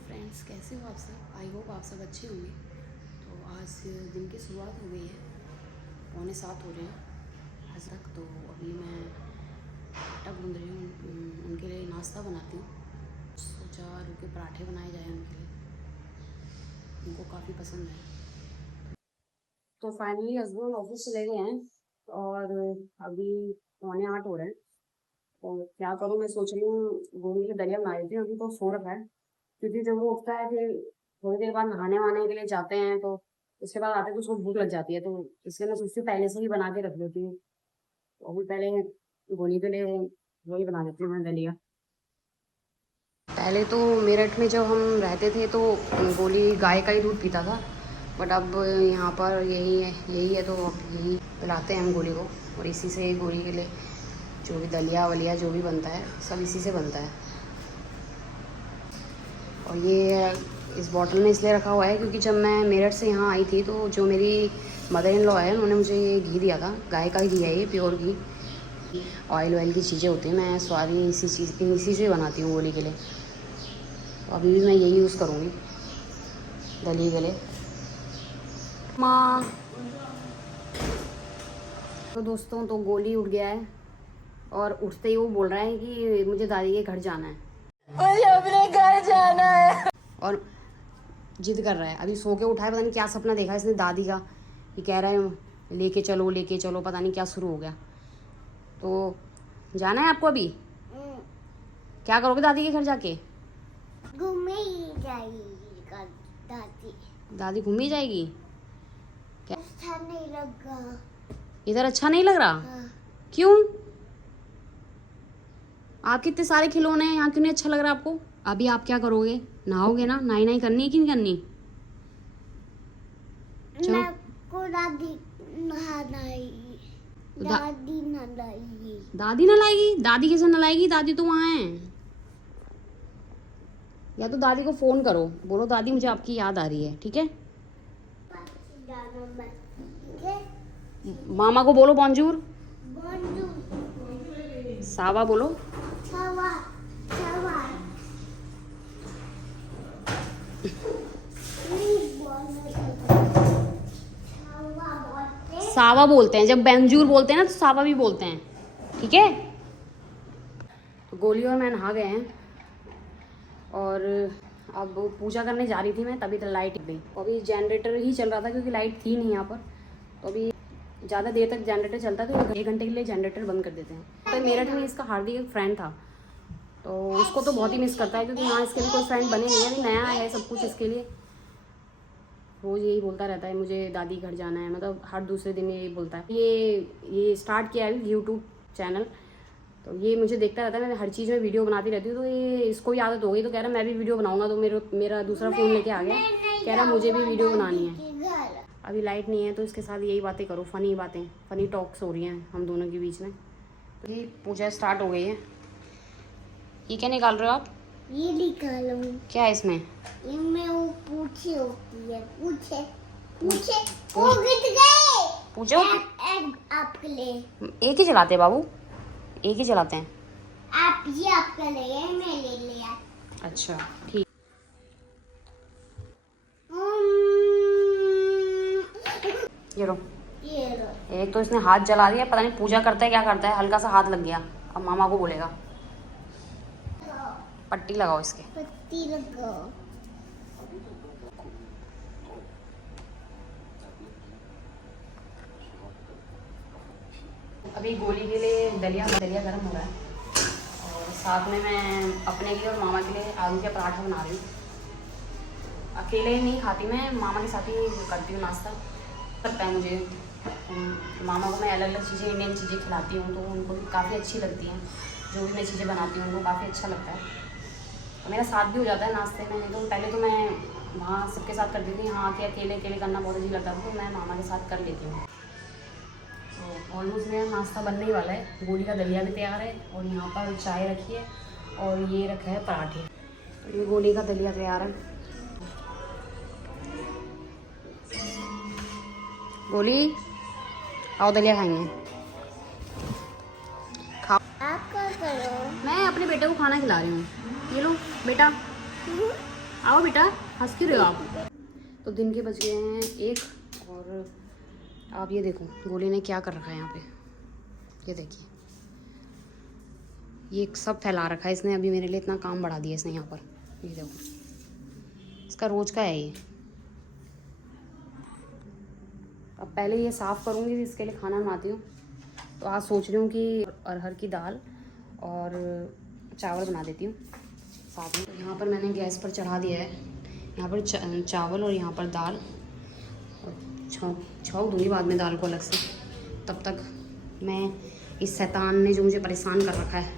Friends, कैसे हो आप सब? आई होप आप सब अच्छे होंगे। तो आज दिन की शुरुआत हो गई है, 6:45 हो रहे हैं आज तक। तो अभी मैं आटा गूंद रही हूँ, उनके लिए नाश्ता बनाती हूँ। सोचा आलू के पराठे बनाए जाए उनके लिए, उनको काफ़ी पसंद है। तो फाइनली हस्बैंड ऑफिस चले गए हैं और अभी 7:45 हो रहे हैं। तो क्या करूँ, मैं सोच रही हूँ गोभी की दलिया बना देती हूँ। अभी तो सो रखा है, क्योंकि जब वो उठता है फिर थोड़ी देर बाद नहाने वहाने के लिए जाते हैं, तो उसके बाद आते तो उसको भूख लग जाती है। तो इसलिए मैं सोचती हूँ पहले से ही बना के रख देती हूँ। तो अभी पहले गोली के लिए वही बना देती हूँ मैं दलिया। पहले तो मेरठ में जब हम रहते थे तो गोली गाय का ही दूध पीता था, बट अब यहाँ पर यही है तो अब यही पिलाते हैं हम गोली को। और इसी से गोली के लिए जो भी दलिया वलिया जो भी बनता है सब इसी से बनता है। और ये इस बॉटल में इसलिए रखा हुआ है क्योंकि जब मैं मेरठ से यहाँ आई थी तो जो मेरी मदर इन लॉ है उन्होंने मुझे ये घी दिया था। गाय का ही घी है ये, प्योर घी। ऑयल की चीज़ें होती हैं, मैं स्वादी इसी से बनाती हूँ गोली के लिए। तो अभी भी मैं यही यूज़ करूँगी दलिया के लिए। माँ तो दोस्तों, तो गोली उठ गया है और उठते ही वो बोल रहा है कि मुझे दादी के घर जाना है, मुझे अपने घर जाना है। और जिद कर रहा है। अभी सो के उठा है, पता नहीं क्या सपना देखा इसने दादी का, ये कह रहा है लेके चलो, पता नहीं क्या शुरू हो गया। तो जाना है आपको अभी? क्या करोगे दादी के घर जाके? घूमे ही जाएगी दादी। दादी घूम ही जाएगी? क्या अच्छा नहीं लगा? इधर अच्छा नहीं लग रहा? हाँ। क्यों? आपके इतने सारे खिलौने हैं, यहाँ क्यों नहीं अच्छा लग रहा आपको? अभी आप क्या करोगे? नहाओगे ना? नाई करनी है कि नहीं करनी? चलो। मैं को दादी नहाएगी। दादी नहाएगी। दादी नहलाएगी? दादी कैसे नहलाएगी? दादी तो वहाँ है। या तो दादी को फोन करो, बोलो दादी मुझे आपकी याद आ रही है, ठीक है? मामा को बोलो बॉन्जूर। सावा बोलो। सावा सावा। सावा बोलते हैं, जब बेंजूर बोलते हैं ना तो सावा भी बोलते हैं, ठीक है? तो गोली और मैं नहा गए हैं और अब पूजा करने जा रही थी मैं, तभी तो लाइट गई। अभी जनरेटर ही चल रहा था क्योंकि लाइट थी नहीं यहाँ पर। तो अभी ज़्यादा देर तक जनरेटर चलता है तो 1 घंटे के लिए जनरेटर बंद कर देते हैं। तो मेरठ में इसका हार्दिक एक फ्रेंड था, तो उसको तो बहुत ही मिस करता है क्योंकि यहाँ इसके लिए कोई फ्रेंड बने नहीं है, अभी नया है सब कुछ इसके लिए। रोज़ यही बोलता रहता है मुझे दादी घर जाना है, मतलब हर दूसरे दिन यही बोलता है। ये स्टार्ट किया है यूट्यूब चैनल, तो ये मुझे देखता रहता है। मैं हर चीज़ में वीडियो बनाती रहती हूँ, तो ये इसको भी आदत हो गई। तो कह रहा मैं भी वीडियो बनाऊंगा, तो मेरा दूसरा फ़ोन लेके आ गया, कह रहा मुझे भी वीडियो बनानी है। अभी लाइट नहीं है तो इसके साथ यही बातें करो, फ़नी टॉक्स हो रही हैं हम दोनों के बीच में। तो ये पूजा स्टार्ट हो गई है। ये क्या निकाल रहे हो आप? ये निकालो। क्या है इसमें? इनमें वो पूछे होती है। पूछे वो गिर गए। पूछो आपके लिए एक ही चलाते हैं बाबू, एक ही चलाते हैं। आप ये आपका लिए, मैं ले लिया। अच्छा ठीक। ये लो। एक तो इसने हाथ जला दिया, पता नहीं पूजा करता है क्या करता है, हल्का सा हाथ लग गया। अब मामा को बोलेगा पट्टी लगाओ इसके। पट्टी लगाओ। अभी गोली के लिए दलिया गर्म हो रहा है और साथ में मैं अपने लिए और मामा के लिए आलू के पराठा बना रही हूँ। अकेले ही नहीं खाती मैं, मामा के साथ ही करती हूँ नाश्ता। लगता है मुझे मामा को मैं अलग अलग चीज़ें, इंडियन चीज़ें खिलाती हूँ तो उनको भी काफ़ी अच्छी लगती हैं। जो भी मैं चीज़ें बनाती हूँ उनको काफ़ी अच्छा लगता है, तो मेरा साथ भी हो जाता है नाश्ते में। नहीं तो पहले तो मैं वहाँ सबके साथ करती थी, हाँ कि अकेले करना बहुत अजीब लगता था, तो मैं मामा के साथ कर लेती हूँ। तो ऑलमोस्ट मेरा नाश्ता बनने ही वाला है। गोली का दलिया भी तैयार है और यहाँ पर चाय रखी है और ये रखा है पराठे। तो ये गोली का दलिया तैयार है। गोली आओ दलिया खाएंगे। खाओ। आप क्या करो? मैं अपने बेटे को खाना खिला रही हूँ। ये लो बेटा, आओ बेटा, हंस क्यों रहे हो आप? तो दिन के बज गए हैं 1 और आप ये देखो गोली ने क्या कर रखा है यहाँ पे। ये देखिए, ये सब फैला रखा है इसने। अभी मेरे लिए इतना काम बढ़ा दिया इसने यहाँ पर। ये देखो, इसका रोज का है ये। अब पहले ये साफ़ करूँगी, फिर इसके लिए खाना बनाती हूँ। तो आज सोच रही हूँ कि अरहर की दाल और चावल बना देती हूँ साथ में। तो यहाँ पर मैंने गैस पर चढ़ा दिया है, यहाँ पर चावल और यहाँ पर दाल। और छौंक दूँगी बाद में दाल को अलग से। तब तक मैं इस शैतान ने जो मुझे परेशान कर रखा है,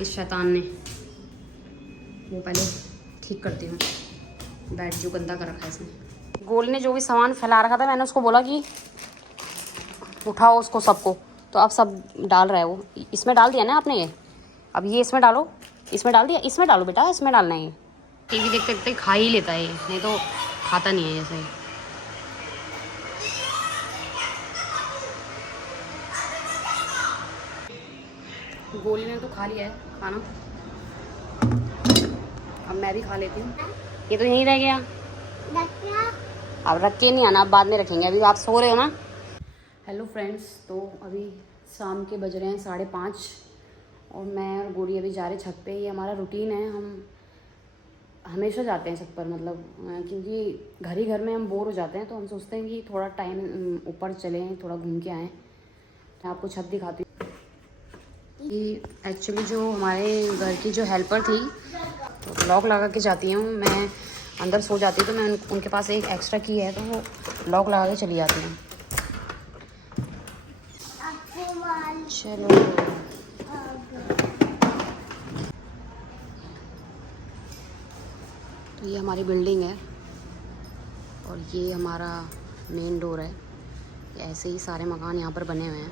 इस शैतान ने, वो पहले ठीक करती हूँ। बेड जो गंदा कर रखा है इसने। गोल ने जो भी सामान फैला रखा था, मैंने उसको बोला कि उठाओ उसको सबको, तो अब सब डाल रहा है वो। इसमें डाल दिया ना आपने ये, अब ये इसमें डालो। इसमें डाल दिया, इसमें डालो बेटा, इसमें डालना है ये। टीवी देखते देखते खा ही लेता है ये, नहीं तो खाता नहीं है जैसे। गोली ने तो खा लिया है खाना, अब मैं भी खा लेती हूँ। ये तो यहीं रह गया, अब रख के नहीं आना, अब बाद में रखेंगे। अभी आप सो रहे हो ना। हेलो फ्रेंड्स, तो अभी शाम के बज रहे हैं 5:30 और मैं और गोली अभी जा रहे छत पे। ये हमारा रूटीन है, हम हमेशा जाते हैं छत पर, मतलब क्योंकि घर ही घर में हम बोर हो जाते हैं, तो हम सोचते हैं कि थोड़ा टाइम ऊपर चलें, थोड़ा घूम के आएँ। मैं आपको छत दिखाती हूँ। कि एक्चुअली जो हमारे घर की जो हेल्पर थी, तो लॉक लगा के जाती हूँ। मैं अंदर सो जाती हूँ, तो मैं उनके पास एक एक्स्ट्रा की है, तो वो लॉक लगा के चली जाती हैं। चलो, तो ये हमारी बिल्डिंग है और ये हमारा मेन डोर है। ऐसे ही सारे मकान यहाँ पर बने हुए हैं।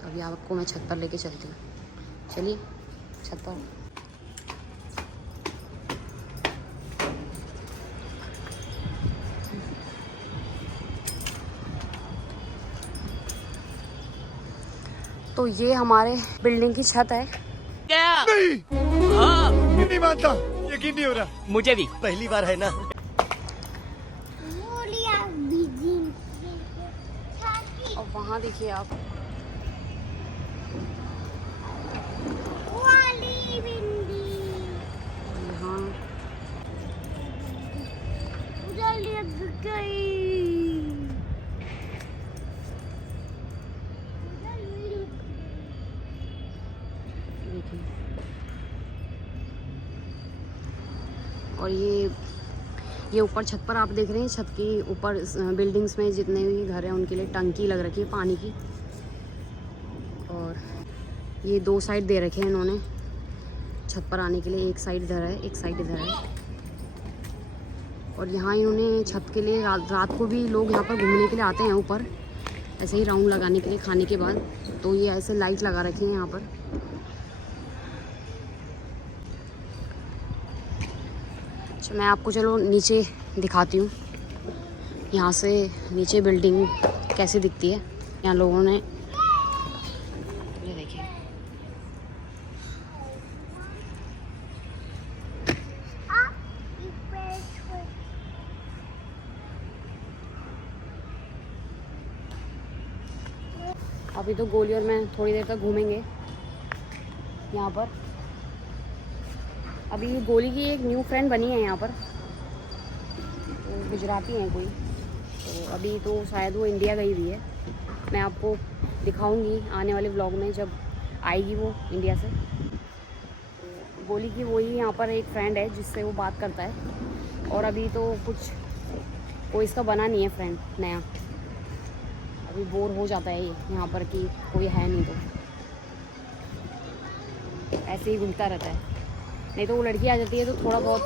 तो अभी आपको मैं छत पर लेके चलती हूँ। चलिए छत पर। तो ये हमारे बिल्डिंग की छत है। क्या? नहीं, हाँ, नहीं मानता, यकीन नहीं हो रहा। मुझे भी पहली बार है ना। और वहाँ देखिए आप, यहाँ देखिए। और ये ऊपर छत पर आप देख रहे हैं, छत के ऊपर बिल्डिंग्स में जितने भी घर हैं उनके लिए टंकी लग रखी है पानी की। और ये 2 साइड दे रखे हैं इन्होंने छत पर आने के लिए, एक साइड इधर है, एक साइड इधर है। और यहाँ इन्होंने छत के लिए रात को भी लोग यहाँ पर घूमने के लिए आते हैं ऊपर, ऐसे ही राउंड लगाने के लिए खाने के बाद। तो ये ऐसे लाइट लगा रखे हैं यहाँ पर। अच्छा, मैं आपको चलो नीचे दिखाती हूँ, यहाँ से नीचे बिल्डिंग कैसे दिखती है। यहाँ लोगों ने, ये देखिए, अभी तो गोली और मैं थोड़ी देर तक घूमेंगे यहाँ पर। अभी गोली की एक न्यू फ्रेंड बनी है यहाँ पर, तो गुजराती हैं कोई। तो अभी तो शायद वो इंडिया गई हुई है। मैं आपको दिखाऊंगी आने वाले व्लॉग में जब आएगी वो इंडिया से। तो गोली की वही यहाँ पर एक फ्रेंड है जिससे वो बात करता है। और अभी तो कुछ कोई इसका बना नहीं है फ्रेंड नया। अभी बोर हो जाता है ये यहाँ पर कि कोई है नहीं, तो ऐसे ही घूमता रहता है। नहीं तो वो लड़की आ जाती है तो थोड़ा बहुत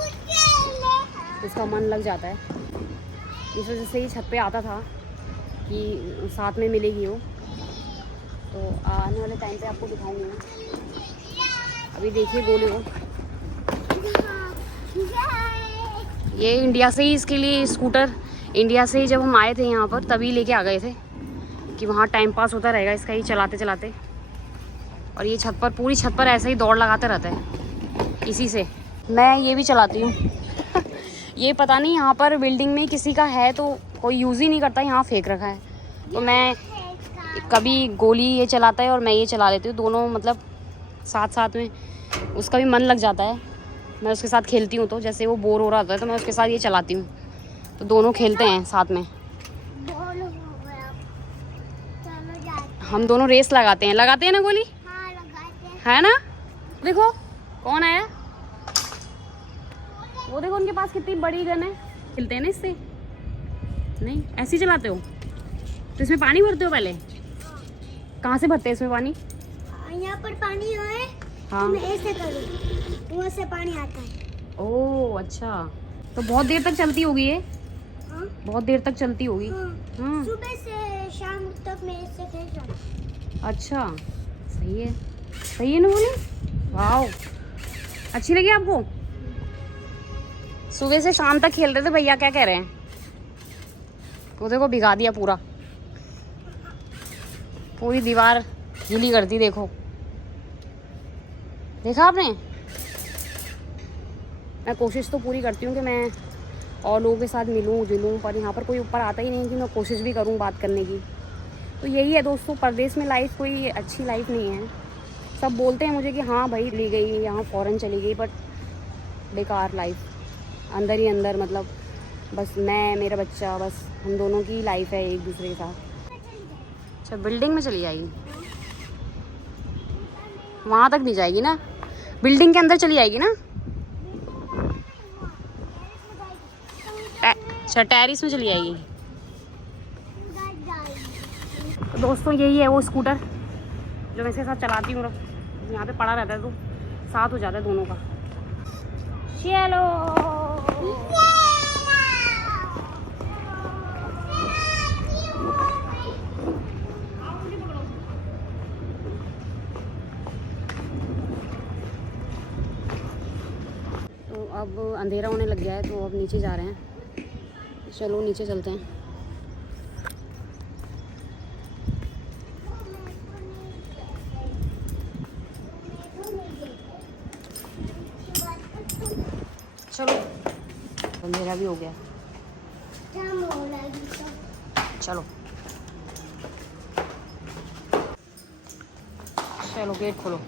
उसका मन लग जाता है। इस वजह से ही छत पे आता था कि साथ में मिलेगी वो। तो आने वाले टाइम पे आपको दिखाऊंगी मैं। अभी देखिए गोली को, ये इंडिया से ही, इसके लिए स्कूटर इंडिया से ही जब हम आए थे यहाँ पर तभी लेके आ गए थे कि वहाँ टाइम पास होता रहेगा इसका ही चलाते चलाते। और ये छत पर, पूरी छत पर ऐसे ही दौड़ लगाते रहता है इसी से। मैं ये भी चलाती हूँ ये पता नहीं यहाँ पर बिल्डिंग में किसी का है तो कोई यूज़ ही नहीं करता, यहाँ फेंक रखा है। तो मैं कभी गोली ये चलाता है और मैं ये चला लेती हूँ, दोनों मतलब साथ साथ में। उसका भी मन लग जाता है, मैं उसके साथ खेलती हूँ। तो जैसे वो बोर हो रहा होता है तो मैं उसके साथ ये चलाती हूँ, तो दोनों खेलते हैं साथ में। बोल हो गया, चलो जाते हम दोनों रेस लगाते हैं ना गोली, हैं। हाँ लगाते हैं। है ना। देखो कौन आया, वो देखो उनके पास कितनी बड़ी गन है। खेलते हैं ना इससे, नहीं ऐसे ही चलाते हो। तो इसमें पानी भरते हो पहले, कहाँ से भरते हैं इसमें पानी? यहाँ पर पानी है, हाँ मैं ऐसे करूँ, वहाँ से पानी आता है। ओह अच्छा, तो बहुत देर तक चलती होगी ये, हाँ? बहुत देर तक चलती होगी। हाँ। हाँ सुबह से शाम तक मैं ऐसे खेल रहा हूँ। अच्छा, सही है ना बोली। वाह, अच्छी लगी आपको? सुबह से शाम तक खेल रहे थे भैया, क्या कह रहे हैं? वो देखो भिगा दिया पूरा, पूरी दीवार गीली कर दी। देखो, देखा आपने? मैं कोशिश तो पूरी करती हूँ कि मैं और लोगों के साथ मिलूँ जुलूँ, पर यहाँ पर कोई ऊपर आता ही नहीं कि मैं कोशिश भी करूँ बात करने की। तो यही है दोस्तों, परदेश में लाइफ कोई अच्छी लाइफ नहीं है। सब बोलते हैं मुझे कि हाँ भाई ली गई यहाँ फ़ॉरेन चली गई, बट बेकार लाइफ, अंदर ही अंदर, मतलब बस मैं मेरा बच्चा, बस हम दोनों की लाइफ है एक दूसरे के साथ। अच्छा बिल्डिंग में चली जाएगी, वहाँ तक नहीं जाएगी ना, बिल्डिंग के अंदर चली जाएगी ना। अच्छा टेरिस में चली जाएगी। तो दोस्तों यही है वो स्कूटर जो मैं इसके साथ चलाती हूँ, यहाँ पे पड़ा रहता है तो साथ हो जाता है दोनों का। चलो तो अब अंधेरा होने लग गया है, तो अब नीचे जा रहे हैं। चलो नीचे चलते हैं। चलो अंधेरा भी हो गया, चलो चलो गेट खोलो।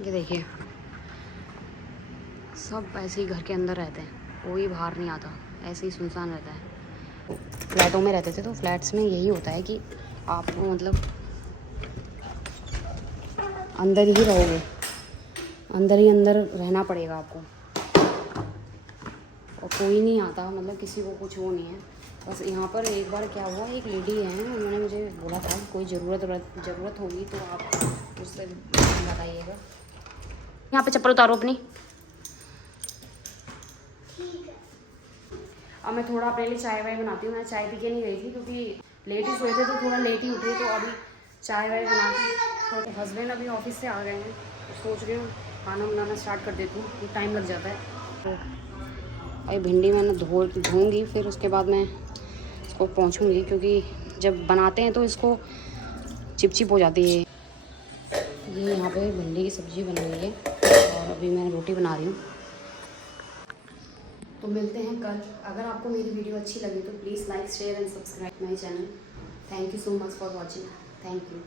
ये देखिए सब ऐसे ही घर के अंदर रहते हैं, कोई बाहर नहीं आता, ऐसे ही सुनसान रहता है। फ्लैटों में रहते थे तो फ्लैट्स में यही होता है कि आपको मतलब अंदर ही रहोगे, अंदर ही अंदर रहना पड़ेगा आपको, और कोई नहीं आता, मतलब किसी को कुछ वो नहीं है। बस यहाँ पर एक बार क्या हुआ, एक लेडी है, उन्होंने मुझे बोला था कोई ज़रूरत होगी तो आप उससे बताइएगा। यहाँ पे चप्पल उतारो अपनी। अब मैं थोड़ा अपने लिए चाय वाय बनाती हूँ। मैं चाय पी के नहीं गई थी क्योंकि लेट ही सोए थे तो थोड़ा लेट ही उठे, तो अभी चाय वाय बनाती हूँ। तो हस्बैंड अभी ऑफिस से आ गए हैं, तो सोच रही हूँ खाना बनाना स्टार्ट कर देती हूँ, टाइम लग जाता है। तो अभी भिंडी मैंने धोऊँगी, फिर उसके बाद मैं इसको पोंछूँगी, क्योंकि जब बनाते हैं तो इसको चिपचिप हो जाती है। ये यहाँ पे भिंडी की सब्ज़ी बन रही है और अभी मैं रोटी बना रही हूँ। तो मिलते हैं कल। अगर आपको मेरी वीडियो अच्छी लगी तो please like share and subscribe my channel. Thank you so much for watching. Thank you.